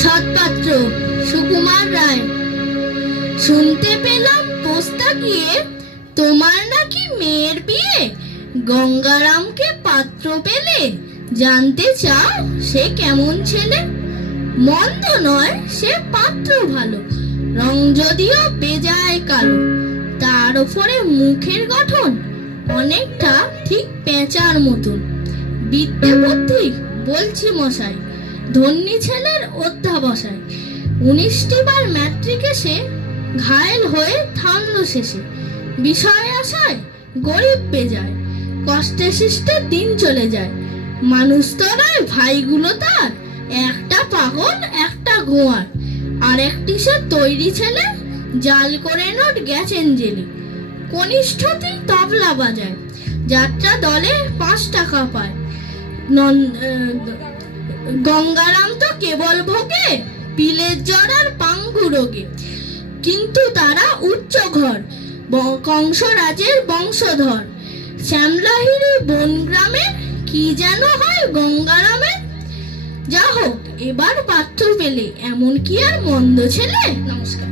সৎপাত্র সুকুমার রায়। শুনতে পেলাম পোস্তা গিয়ে তোমার নাকি মেয়ের বিয়ে। গঙ্গারামকে পাত্র পেলে জানতে চাও সে কেমন ছেলে। মন্দ নয় সে পাত্র ভালো, রং যদিও বেজায় কালো। তার উপরে মুখের গঠন অনেকটা ঠিক পেঁচার মতন। বিদ্যে বুদ্ধি বলছি মশাই, ধন্যী ছেলের অধ্যাবসায়। 19টি বার ম্যাট্রিকে সে ঘায়েল হয়ে থামল শেষে। বিষয় আশায় গরিব বেজায়, কষ্টে শিষ্টে দিন চলে যায়। মানুষ তো নয় ভাইগুলো তার, একটা পাগল একটা গোয়ার। আর একটি সে তৈরি ছেলে, জাল করে নোট গেছেন জেলে। কনিষ্ঠতেই তবলা বাজায়, যাত্রা দলে 5 টাকা পায়। গঙ্গারাম তো কেবল ভোগে পিলের জ্বর আর পাঙ্গু রোগে। কিন্তু তারা উচ্চ ঘর, কংসরাজের বংশধর। শ্যামলাহিরি বন গ্রামে কি যেন হয় গঙ্গারামের। যা হোক এবার পাত্র পেলে, এমন কি আর মন্দ ছেলে। নমস্কার।